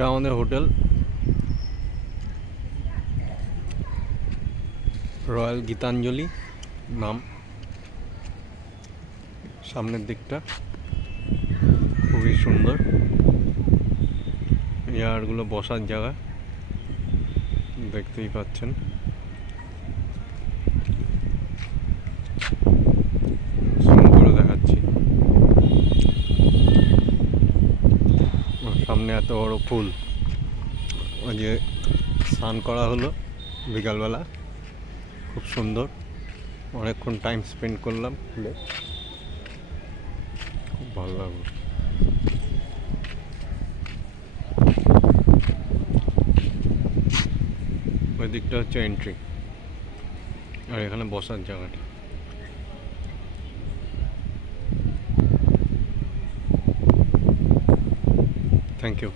এটা আমাদের hotel royal Gitanjali নাম। সামনের দিকটা খুবই সুন্দর, চেয়ারগুলো বসার জায়গা দেখতেই পাচ্ছেন। জুম করে দেখাচ্ছি, সামনে এত বড় ফুল। ওই যে স্নান করা হলো বিকালবেলা, খুব সুন্দর, অনেকক্ষণ টাইম স্পেন্ড করলাম ফুলে, খুব ভালো লাগলো। ওই দিকটা হচ্ছে এন্ট্রি, আর এখানে বসার জায়গাটা। Thank you.